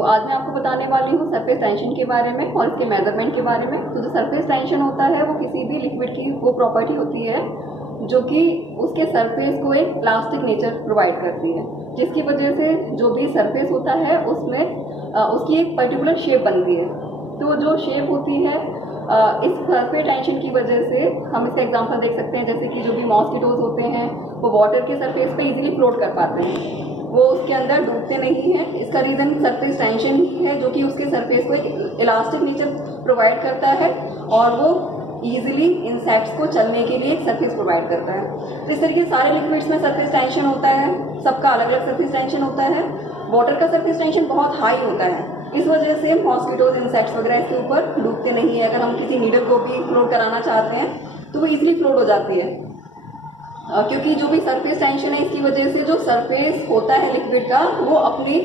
तो आज मैं आपको बताने वाली हूँ सरफेस टेंशन के बारे में और इसके मेजरमेंट के बारे में। तो जो सरफेस टेंशन होता है वो किसी भी लिक्विड की वो प्रॉपर्टी होती है जो कि उसके सरफेस को एक प्लास्टिक नेचर प्रोवाइड करती है, जिसकी वजह से जो भी सरफेस होता है उसमें उसकी एक पर्टिकुलर शेप बनती है। तो जो शेप होती है इस सरफेस टेंशन की वजह से हम इसका एग्जांपल देख सकते हैं, जैसे कि जो भी मॉस्किटोज होते हैं वो वाटर के सरफेस पे इजीली फ्लोट कर पाते हैं, वो उसके अंदर डूबते नहीं हैं। इसका रीज़न सरफेस टेंशन ही है जो कि उसके सरफेस को एक इलास्टिक नेचर प्रोवाइड करता है और वो ईजिली इंसेक्ट्स को चलने के लिए एक सरफेस प्रोवाइड करता है। तो इस तरीके से सारे लिक्विड्स में सरफेस टेंशन होता है, सबका अलग अलग सरफेस टेंशन होता है। वाटर का सरफेस टेंशन बहुत हाई होता है, इस वजह से मॉस्किटोज इंसेक्ट्स वगैरह इसके ऊपर डूबते नहीं है। अगर हम किसी नीडल को भी फ्लोट कराना चाहते हैं तो वो ईजिली फ्लोट हो जाती है, क्योंकि जो भी सरफेस टेंशन है इसकी वजह से जो सरफेस होता है लिक्विड का वो अपनी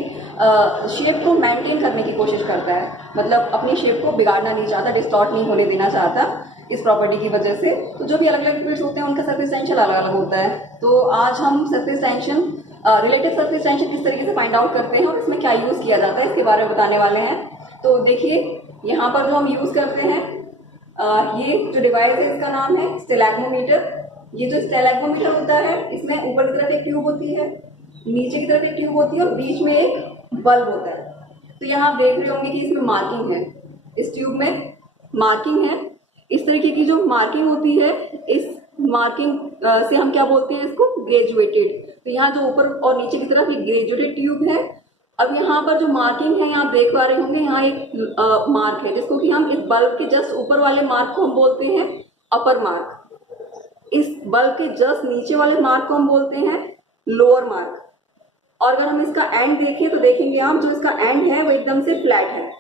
शेप को मेंटेन करने की कोशिश करता है, मतलब अपनी शेप को बिगाड़ना नहीं चाहता, डिस्टॉर्ट नहीं होने देना चाहता इस प्रॉपर्टी की वजह से। तो जो भी अलग अलग लिक्विड्स होते हैं उनका सरफेस टेंशन अलग अलग होता है। तो आज हम surface tension relative surface tension किस तरीके से फाइंड आउट करते हैं और इसमें क्या यूज़ किया जाता है इसके बारे में बताने वाले हैं। तो देखिए यहाँ पर जो हम यूज़ करते हैं ये जो डिवाइस है इसका नाम है स्टेलैग्मोमीटर। ये जो स्टेलैग्मोमीटर होता है इसमें ऊपर की तरफ एक ट्यूब होती है, नीचे की तरफ एक ट्यूब होती है और बीच में एक बल्ब होता है। तो यहाँ आप देख रहे होंगे कि इसमें मार्किंग है, इस ट्यूब में मार्किंग है। इस तरीके की जो मार्किंग होती है, इस मार्किंग से हम क्या बोलते हैं इसको, ग्रेजुएटेड। तो यहाँ जो ऊपर और नीचे की तरफ एक ग्रेजुएटेड ट्यूब है। अब यहाँ पर जो मार्किंग है यहाँ देख पा रहे होंगे, यहाँ एक मार्क है जिसको कि हम इस बल्ब के जस्ट ऊपर वाले मार्क को हम बोलते हैं अपर मार्क। इस बल्ब के जस्ट नीचे वाले मार्क को हम बोलते हैं लोअर मार्क। और अगर हम इसका एंड देखें तो देखेंगे आप जो इसका एंड है वो एकदम से फ्लैट है।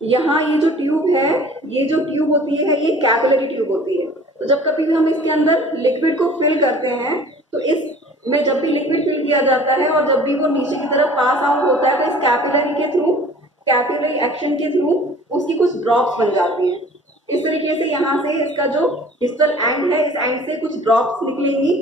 यहाँ ये जो ट्यूब है, ये जो ट्यूब होती है ये कैपिलरी ट्यूब होती है। तो जब कभी भी हम इसके अंदर लिक्विड को फिल करते हैं तो इसमें जब भी लिक्विड फिल किया जाता है और जब भी वो नीचे की तरफ पास आउट होता है तो इस कैपिलरी के थ्रू, कैपिलरी एक्शन के थ्रू उसकी कुछ ड्रॉप्स बन जाती हैं। इस तरीके से यहाँ से इसका जो डिस्टल एंड है, इस एंड से कुछ ड्रॉप्स निकलेंगी।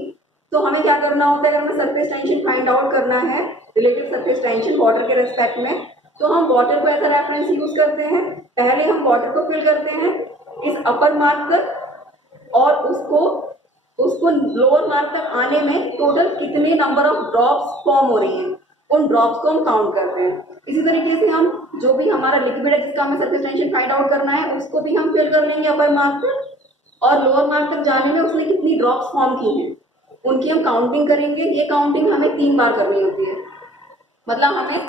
तो हमें क्या करना होता है, अगर हमें सरफेस टेंशन फाइंड आउट करना है, रिलेटिव सरफेस टेंशन वाटर के रेस्पेक्ट में, तो हम वाटर को एज अ रेफरेंस यूज करते हैं। पहले हम वाटर को फिल करते हैं इस अपर मार्क तक और उसको लोअर मार्क तक आने में टोटल कितने नंबर ऑफ ड्रॉप्स फॉर्म हो रही हैं, उन ड्रॉप्स को हम काउंट करते हैं। इसी तरीके से हम जो भी हमारा लिक्विड है जिसका हमें सरफेस टेंशन फाइंड आउट करना है उसको भी हम फिल कर लेंगे अपर मार्क तक, और लोअर मार्क तक जाने में उसने कितनी ड्रॉप्स फॉर्म की हैं उनकी हम काउंटिंग करेंगे। ये काउंटिंग हमें 3 बार करनी होती है, मतलब हमें